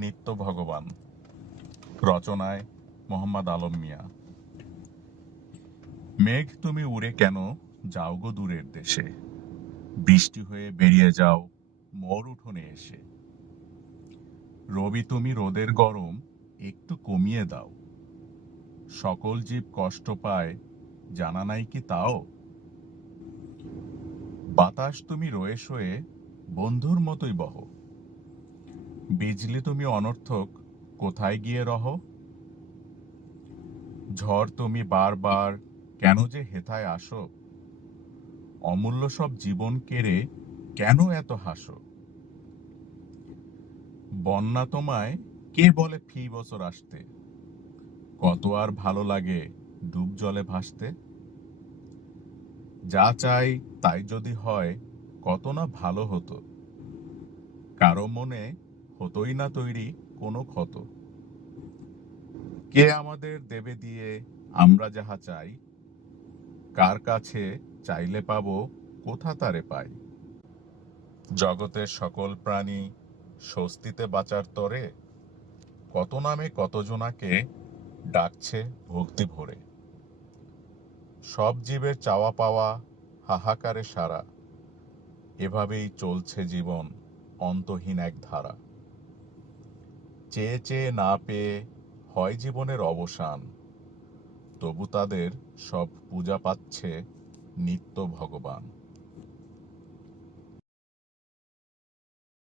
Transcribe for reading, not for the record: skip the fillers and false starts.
নিত্য ভগবান। রচনায় মোহাম্মদ আলম মিয়া। মেঘ তুমি উড়ে কেন যাও গো দূরের দেশে, বৃষ্টি হয়ে বেরিয়ে যাও মোর উঠোনে এসে। রবি তুমি রোদের গরম একটু কমিয়ে দাও, সকল জীব কষ্ট পায় জানা নাই কি তাও। বাতাস তুমি রয়ে শোয়ে বন্ধুর মতোই বহ, বিজলি তুমি অনর্থক কোথায় গিয়ে রহ। ঝড় তুমি বারবার কেন যে হেথায় আসো, অমূল্য সব জীবন কেড়ে কেন এত হাসো। বন্যা তোমায় কে বলে ফি বছর আসতে, কত আর ভালো লাগে ডুব জলে ভাসতে। যা চাই তাই যদি হয় কত না ভালো হতো, কারো মনে হতোই না তৈরি কোনো ক্ষত। কে আমাদের দেবে দিয়ে আমরা যাহা চাই, কার কাছে চাইলে পাবো কোথা তারে পাই। জগতের সকল প্রাণী স্বস্তিতে বাঁচার তরে, কত নামে কত জনাকে ডাকছে ভক্তি ভরে। সব জীবের চাওয়া পাওয়া হাহাকারে সারা, এভাবেই চলছে জীবন অন্তহীন এক ধারা। চেয়ে চেয়ে না পেয়ে হয় জীবনের অবসান, তবু তাদের সব পূজা পাচ্ছে নিত্য ভগবান।